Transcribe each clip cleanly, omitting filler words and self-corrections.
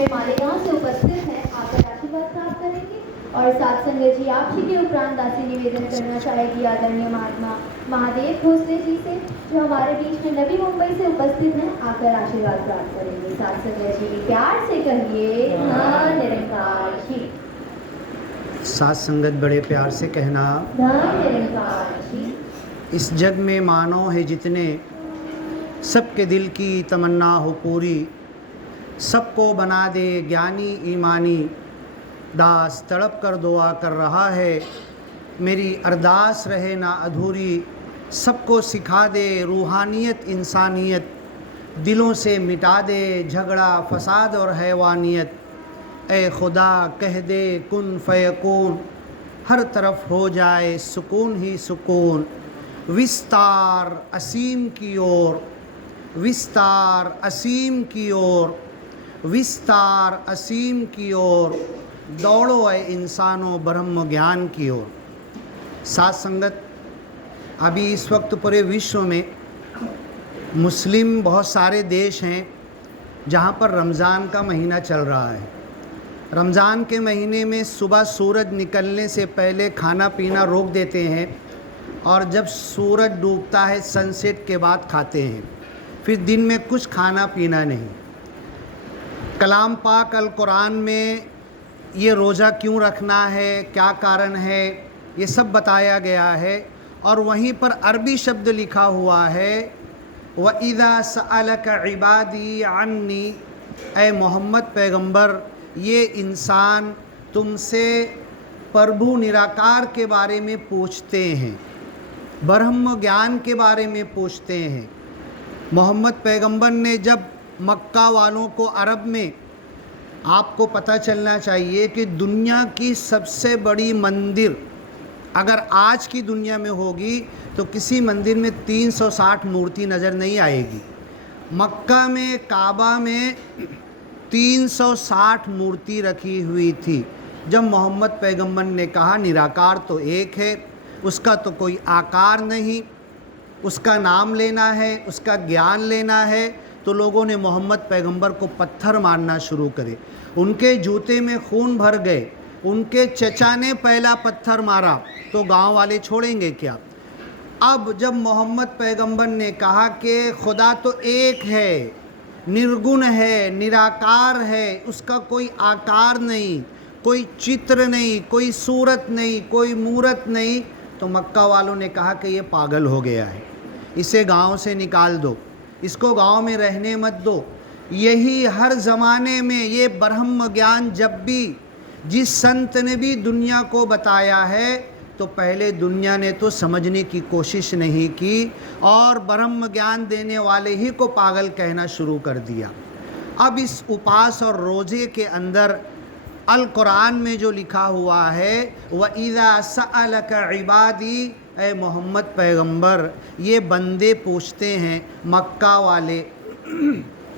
में मालेगांव से उपस्थित हैं आकर आशीर्वाद प्राप्त करेंगे। और साथ संगत जी आप जी के उपरांत दासी निवेदन करना चाहेगी आदरणीय महात्मा महादेव भोसले जी से, जो हमारे बीच में नवी मुंबई से उपस्थित हैं, आकर आशीर्वाद प्राप्त करेंगे। साथ संगत जी प्यार से कहिए धन निरंकार जी। साथ संगत बड़े प्यार से कहना धन निरंकार जी। इस जग में मानव है जितने, सबके दिल की तमन्ना हो पूरी, सबको बना दे ज्ञानी ईमानी, दास तड़प कर दुआ कर रहा है, मेरी अरदास रहे ना अधूरी, सबको सिखा दे रूहानियत इंसानियत, दिलों से मिटा दे झगड़ा फसाद और हैवानियत, ए खुदा कह दे कुन फयकून, हर तरफ हो जाए सुकून ही सुकून, विस्तार असीम की ओर, विस्तार असीम की ओर, विस्तार असीम की ओर, दौड़ो ए इंसानों ब्रह्म ज्ञान की ओर। साथ संगत अभी इस वक्त पूरे विश्व में मुस्लिम बहुत सारे देश हैं जहाँ पर रमज़ान का महीना चल रहा है। रमज़ान के महीने में सुबह सूरज निकलने से पहले खाना पीना रोक देते हैं और जब सूरज डूबता है सनसेट के बाद खाते हैं, फिर दिन में कुछ खाना पीना नहीं। कलाम पाक अल कुरान में ये रोज़ा क्यों रखना है, क्या कारण है, ये सब बताया गया है। और वहीं पर अरबी शब्द लिखा हुआ है व इज़ा सअलक इबादी अन्नी, ए मोहम्मद पैगंबर ये इंसान तुमसे प्रभु निराकार के बारे में पूछते हैं, ब्रह्म ज्ञान के बारे में पूछते हैं। मोहम्मद पैगंबर ने जब मक्का वालों को, अरब में आपको पता चलना चाहिए कि दुनिया की सबसे बड़ी मंदिर अगर आज की दुनिया में होगी तो किसी मंदिर में 360 मूर्ति नज़र नहीं आएगी। मक्का में काबा में 360 मूर्ति रखी हुई थी। जब मोहम्मद पैगंबर ने कहा निराकार तो एक है, उसका तो कोई आकार नहीं, उसका नाम लेना है, उसका ज्ञान लेना है, तो लोगों ने मोहम्मद पैगंबर को पत्थर मारना शुरू करे। उनके जूते में खून भर गए। उनके चचा ने पहला पत्थर मारा तो गांव वाले छोड़ेंगे क्या। अब जब मोहम्मद पैगंबर ने कहा कि खुदा तो एक है, निर्गुण है, निराकार है, उसका कोई आकार नहीं, कोई चित्र नहीं, कोई सूरत नहीं, कोई मूरत नहीं, तो मक्का वालों ने कहा कि ये पागल हो गया है, इसे गांव से निकाल दो, इसको गांव में रहने मत दो। यही हर ज़माने में ये ब्रह्म ज्ञान जब भी जिस संत ने भी दुनिया को बताया है तो पहले दुनिया ने तो समझने की कोशिश नहीं की और ब्रह्म ज्ञान देने वाले ही को पागल कहना शुरू कर दिया। अब इस उपास और रोज़े के अंदर अल कुरान में जो लिखा हुआ है व इज़ा सअलक इबादी, ए मोहम्मद पैगंबर ये बंदे पूछते हैं, मक्का वाले,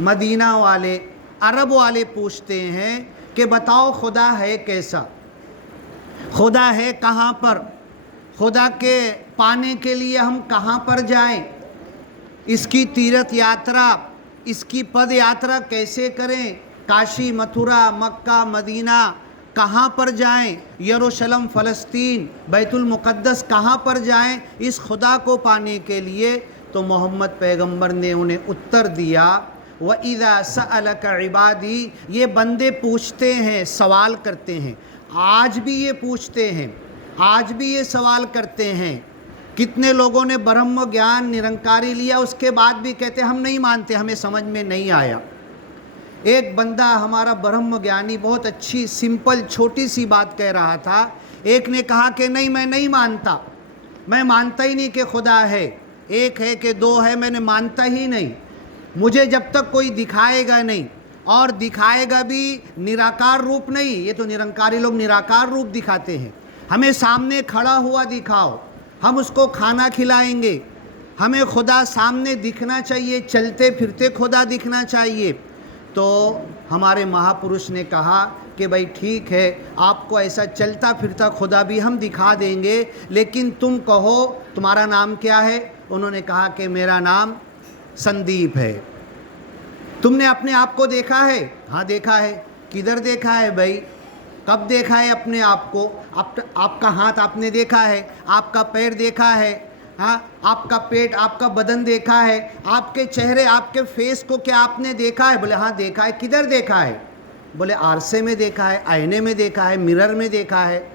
मदीना वाले, अरब वाले पूछते हैं कि बताओ खुदा है कैसा, खुदा है कहाँ पर, खुदा के पाने के लिए हम कहाँ पर जाएं, इसकी तीर्थ यात्रा, इसकी पद यात्रा कैसे करें, काशी मथुरा मक्का मदीना कहाँ पर जाएं, यरूशलेम फ़लस्तीन बैतुल मुक़द्दस कहाँ पर जाएं इस खुदा को पाने के लिए। तो मोहम्मद पैगंबर ने उन्हें उत्तर दिया व इज़ा सअलक इबादी, ये बंदे पूछते हैं, सवाल करते हैं, आज भी ये पूछते हैं, आज भी ये सवाल करते हैं। कितने लोगों ने ब्रह्म ज्ञान निरंकारी लिया, उसके बाद भी कहते हम नहीं मानते, हमें समझ में नहीं आया। एक बंदा हमारा ब्रह्म ज्ञानी बहुत अच्छी सिंपल छोटी सी बात कह रहा था। एक ने कहा कि नहीं मैं नहीं मानता, मैं मानता ही नहीं कि खुदा है, एक है कि दो है, मैंने मानता ही नहीं, मुझे जब तक कोई दिखाएगा नहीं, और दिखाएगा भी निराकार रूप नहीं, ये तो निरंकारी लोग निराकार रूप दिखाते हैं, हमें सामने खड़ा हुआ दिखाओ, हम उसको खाना खिलाएंगे, हमें खुदा सामने दिखना चाहिए, चलते फिरते खुदा दिखना चाहिए। तो हमारे महापुरुष ने कहा कि भाई ठीक है, आपको ऐसा चलता फिरता खुदा भी हम दिखा देंगे, लेकिन तुम कहो तुम्हारा नाम क्या है। उन्होंने कहा कि मेरा नाम संदीप है। तुमने अपने आप को देखा है? हाँ देखा है। किधर देखा है भाई? कब देखा है अपने आप को? आपका हाथ आपने देखा है, आपका पैर देखा है, हाँ आपका पेट, आपका बदन देखा है, आपके चेहरे, आपके फेस को क्या आपने देखा है? बोले हाँ देखा है। किधर देखा है? बोले आरसे में देखा है, आईने में देखा है, मिरर में देखा है।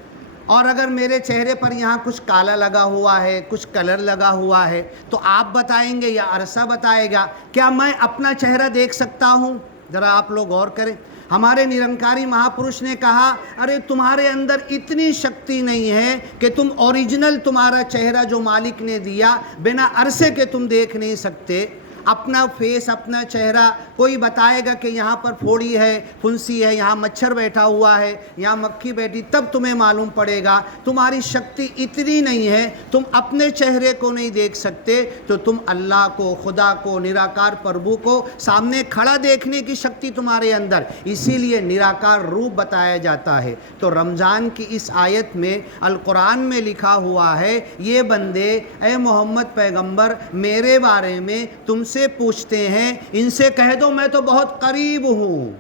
और अगर मेरे चेहरे पर यहाँ कुछ काला लगा हुआ है, कुछ कलर लगा हुआ है, तो आप बताएंगे या अरसा बताएगा? क्या मैं अपना चेहरा देख सकता हूँ? ज़रा आप लोग गौर करें। हमारे निरंकारी महापुरुष ने कहा, अरे तुम्हारे अंदर इतनी शक्ति नहीं है कि तुम ओरिजिनल तुम्हारा चेहरा जो मालिक ने दिया बिना अरसे के तुम देख नहीं सकते। अपना फेस, अपना चेहरा कोई बताएगा कि यहाँ पर फोड़ी है, फुंसी है, यहाँ मच्छर बैठा हुआ है, यहाँ मक्खी बैठी, तब तुम्हें मालूम पड़ेगा। तुम्हारी शक्ति इतनी नहीं है, तुम अपने चेहरे को नहीं देख सकते, तो तुम अल्लाह को, खुदा को, निराकार प्रभु को सामने खड़ा देखने की शक्ति तुम्हारे अंदर, इसीलिए निराकार रूप बताया जाता है। तो रमज़ान की इस आयत में अल कुरान में लिखा हुआ है, ये बंदे ए मोहम्मद पैगंबर मेरे बारे में तुमसे पूछते हैं, इनसे कह दो मैं तो बहुत करीब हूँ।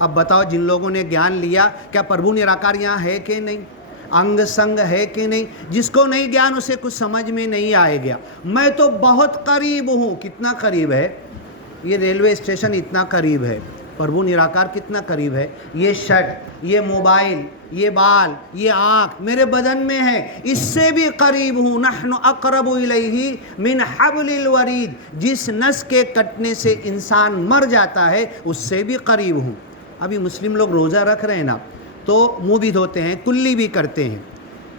अब बताओ, जिन लोगों ने ज्ञान लिया, क्या प्रभु निराकार यहाँ है कि नहीं? अंग संग है कि नहीं? जिसको नहीं ज्ञान उसे कुछ समझ में नहीं आएगा। मैं तो बहुत करीब हूँ। कितना करीब है? ये रेलवे स्टेशन इतना करीब है। प्रभु निराकार कितना करीब है? ये शर्ट, ये मोबाइल, ये बाल, ये आँख मेरे बदन में है, इससे भी करीब हूँ। नहनु अक़रबु इलैहि मिन हब्लिल वरीद। जिस नस के कटने से इंसान मर जाता है उससे भी करीब हूँ। अभी मुस्लिम लोग रोज़ा रख रहे हैं ना, तो मुँह भी धोते हैं, कुल्ली भी करते हैं।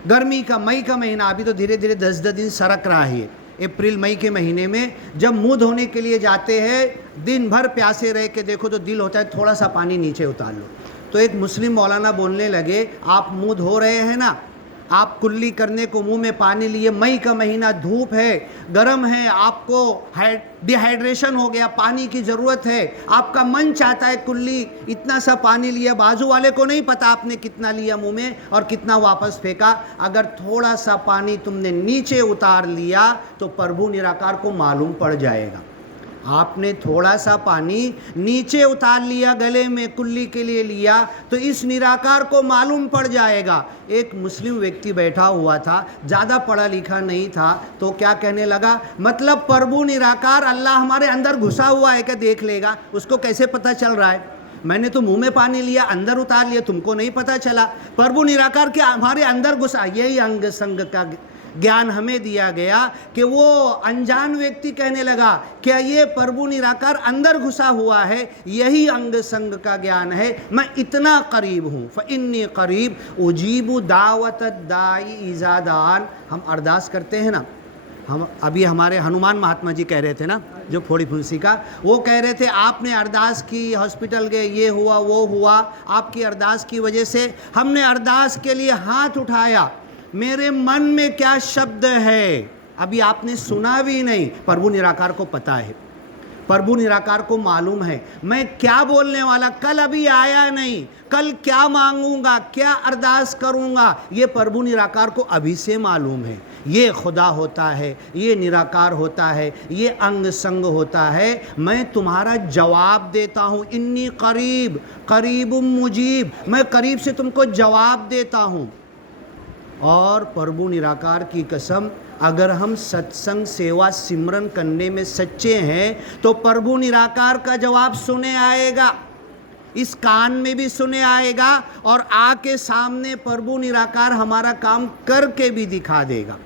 गर्मी का मई का महीना अभी तो धीरे धीरे 10-10 दिन सरक रहा है। अप्रैल मई के महीने में जब मुंह धोने के लिए जाते हैं, दिन भर प्यासे रह के देखो तो दिल होता है थोड़ा सा पानी नीचे उतार लो। तो एक मुस्लिम मौलाना बोलने लगे, आप मुंह धो रहे हैं ना, आप कुल्ली करने को मुंह में पानी लिए, मई का महीना धूप है, गर्म है, आपको डिहाइड्रेशन हो गया, पानी की ज़रूरत है, आपका मन चाहता है कुल्ली, इतना सा पानी लिया, बाजू वाले को नहीं पता आपने कितना लिया मुंह में और कितना वापस फेंका। अगर थोड़ा सा पानी तुमने नीचे उतार लिया तो प्रभु निराकार को मालूम पड़ जाएगा। आपने थोड़ा सा पानी नीचे उतार लिया, गले में कुल्ली के लिए लिया, तो इस निराकार को मालूम पड़ जाएगा। एक मुस्लिम व्यक्ति बैठा हुआ था, ज़्यादा पढ़ा लिखा नहीं था, तो क्या कहने लगा, मतलब प्रभु निराकार अल्लाह हमारे अंदर घुसा हुआ है क्या? देख लेगा, उसको कैसे पता चल रहा है? मैंने तो मुंह में पानी लिया, अंदर उतार लिया, तुमको नहीं पता चला। प्रभु निराकार के हमारे अंदर घुसा। यही अंग संग का ज्ञान हमें दिया गया कि वो अनजान व्यक्ति कहने लगा, क्या ये प्रभु निराकार अंदर घुसा हुआ है? यही अंग संग का ज्ञान है। मैं इतना करीब हूँ। फ़इन्नी करीब उजीबु दावत दाई इज़ा दान। हम अरदास करते हैं ना, हम अभी हमारे हनुमान महात्मा जी कह रहे थे ना, जो फोड़ी फुंसी का, वो कह रहे थे आपने अरदास की, हॉस्पिटल गए, ये हुआ वो हुआ, आपकी अरदास की वजह से हमने अरदास के लिए हाथ उठाया, मेरे मन में क्या शब्द है अभी आपने सुना भी नहीं। प्रभु निराकार को पता है, प्रभु निराकार को मालूम है मैं क्या बोलने वाला, कल अभी आया नहीं, कल क्या मांगूंगा, क्या अरदास करूंगा, ये प्रभु निराकार को अभी से मालूम है। ये खुदा होता है, ये निराकार होता है, ये अंग संग होता है। मैं तुम्हारा जवाब देता हूँ। इन्नी करीब करीबुम मुजीब, मैं करीब से तुमको जवाब देता हूँ। और प्रभु निराकार की कसम, अगर हम सत्संग सेवा सिमरन करने में सच्चे हैं तो प्रभु निराकार का जवाब सुने आएगा, इस कान में भी सुने आएगा, और आके सामने प्रभु निराकार हमारा काम करके भी दिखा देगा।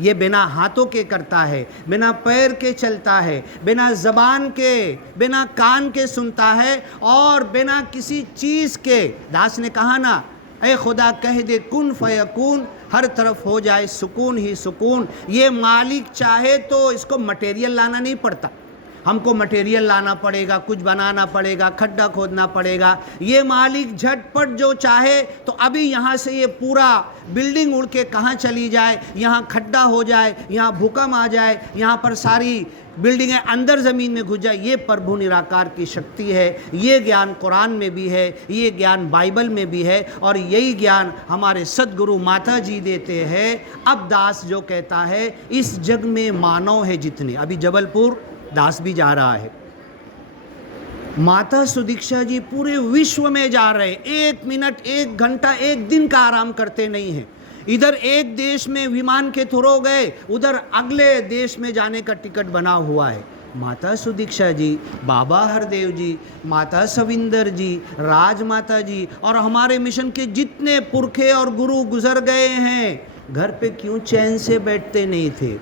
ये बिना हाथों के करता है, बिना पैर के चलता है, बिना ज़बान के, बिना कान के सुनता है, और बिना किसी चीज़ के। दास ने कहा ना, ऐ खुदा कह दे कुन फयकून, हर तरफ हो जाए सुकून ही सुकून। ये मालिक चाहे तो इसको मटेरियल लाना नहीं पड़ता, हमको मटेरियल लाना पड़ेगा, कुछ बनाना पड़ेगा, खड्डा खोदना पड़ेगा। ये मालिक झटपट जो चाहे तो अभी यहाँ से ये पूरा बिल्डिंग उड़ के कहाँ चली जाए, यहाँ खड्डा हो जाए, यहाँ भूकंप आ जाए, यहाँ पर सारी बिल्डिंगें अंदर ज़मीन में घुस जाए। ये प्रभु निराकार की शक्ति है। ये ज्ञान कुरान में भी है, ये ज्ञान बाइबल में भी है, और यही ज्ञान हमारे सदगुरु माता जी देते हैं। अब दास जो कहता है इस जग में मानव है जितने, अभी जबलपुर दास भी जा रहा है, माता सुदीक्षा जी पूरे विश्व में जा रहे, 1 मिनट 1 घंटा 1 दिन का आराम करते नहीं हैं। इधर एक देश में विमान के थ्रू गए, उधर अगले देश में जाने का टिकट बना हुआ है। माता सुदीक्षा जी, बाबा हरदेव जी, माता सविंदर जी, राजमाता जी और हमारे मिशन के जितने पुरखे और गुरु गुजर गए हैं, घर पे क्यों चैन से बैठते नहीं थे?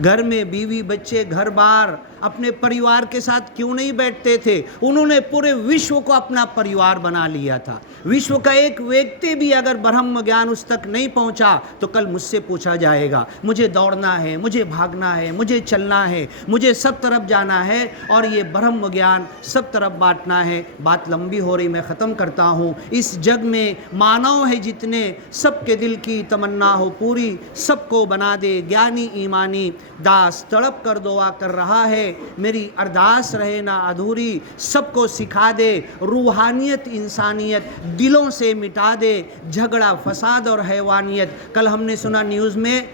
घर में बीवी बच्चे घर बार अपने परिवार के साथ क्यों नहीं बैठते थे? उन्होंने पूरे विश्व को अपना परिवार बना लिया था। विश्व का एक व्यक्ति भी अगर ब्रह्म ज्ञान उस तक नहीं पहुंचा तो कल मुझसे पूछा जाएगा, मुझे दौड़ना है, मुझे भागना है, मुझे चलना है, मुझे सब तरफ जाना है और ये ब्रह्म ज्ञान सब तरफ बांटना है। बात लंबी हो रही, मैं ख़त्म करता हूँ। इस जग में मानव है जितने, सबके दिल की तमन्ना हो पूरी, सबको बना दे ज्ञानी ईमानी, दास तड़प कर दुआ कर रहा है, मेरी अरदास रहे ना अधूरी, सबको सिखा दे रूहानियत इंसानियत, दिलों से मिटा दे झगड़ा फसाद और हैवानियत। कल हमने सुना न्यूज़ में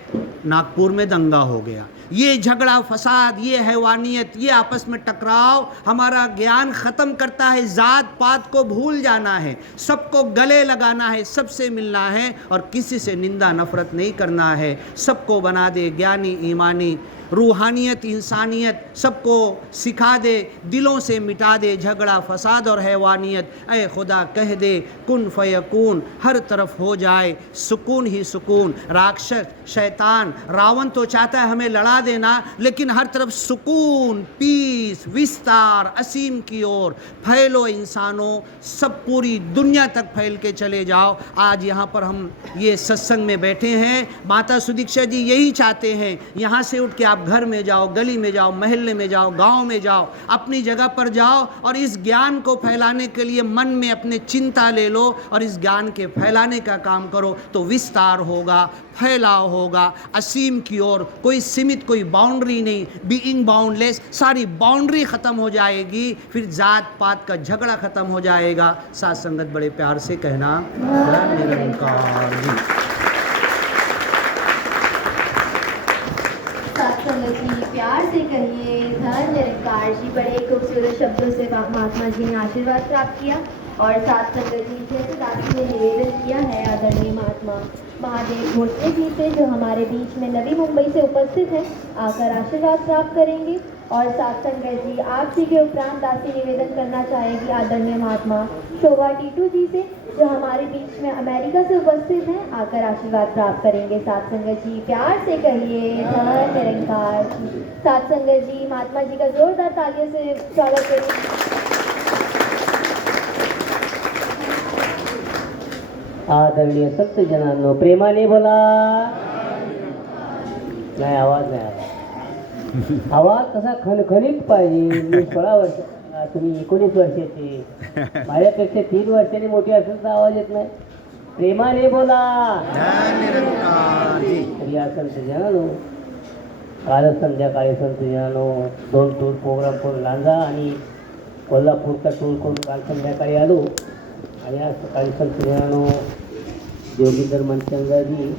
नागपुर में दंगा हो गया। ये झगड़ा फसाद, ये हैवानियत, ये आपस में टकराव हमारा ज्ञान ख़त्म करता है। जात पात को भूल जाना है, सबको गले लगाना है, सबसे मिलना है और किसी से निंदा नफरत नहीं करना है। सबको बना दे ज्ञानी ईमानी, रूहानियत इंसानियत सबको सिखा दे, दिलों से मिटा दे झगड़ा फसाद और हैवानियत। ऐ खुदा कह दे कुन फयकून, हर तरफ हो जाए सुकून ही सुकून। राक्षस शैतान रावण तो चाहता है हमें लड़ा देना, लेकिन हर तरफ सुकून, पीस, विस्तार असीम की ओर फैलो इंसानों, सब पूरी दुनिया तक फैल के चले जाओ। आज यहाँ पर हम ये सत्संग में बैठे हैं, माता सुदीक्षा जी यही चाहते हैं। यहाँ से उठ के आप घर में जाओ, गली में जाओ, मोहल्ले में जाओ, गांव में जाओ, अपनी जगह पर जाओ और इस ज्ञान को फैलाने के लिए मन में अपने चिंता ले लो और इस ज्ञान के फैलाने का काम करो, तो विस्तार होगा, फैलाव होगा असीम की ओर। कोई सीमित, कोई बाउंड्री नहीं, बीइंग बाउंडलेस, सारी बाउंड्री ख़त्म हो जाएगी, फिर जात पात का झगड़ा ख़त्म हो जाएगा। साथ संगत बड़े प्यार से कहना जय निरंकार जी। सत्संग जी प्यार से कहिए धन निरंकार जी। बड़े खूबसूरत शब्दों से महात्मा जी ने आशीर्वाद प्राप्त किया और सत्संग जी जैसे दासी ने निवेदन किया है आदरणीय महात्मा महादेव भोसले जी से, जो हमारे बीच में नवी मुंबई से उपस्थित हैं, आकर आशीर्वाद प्राप्त करेंगे। और सत्संग जी आप जी के उपरांत दासी निवेदन करना चाहेगी आदरणीय महात्मा शोभा टीटू जी से, जो हमारे बीच में अमेरिका से उपस्थित हैं, आकर आशीर्वाद प्राप्त करेंगे। सत्संग जी प्यार से कहिए धन निरंकार जी। सत्संग जी महात्मा जी का जोरदार तालियों से स्वागत करें। आदरणीय संत जनांनो प्रेमाने बोला। नाही आवाज नाही आला. आवाज तसा खणखणीत पाहिजे. मी 16 वर्ष, तुम्ही 19 वर्षाचे, माझ्यापेक्षा 3 वर्षांनी मोठी असेल तर आवाज येत नाही. प्रेमाने बोला. तर या संत जनांनो, काल संध्याकाळी संत जनांनो 2 टूर प्रोग्राम करून लांजा आणि कोल्हापूरचा टूर करून काल संध्याकाळी आलो. आणि आज सकाळी संत जनांनो जोगींदर मनचंदाजी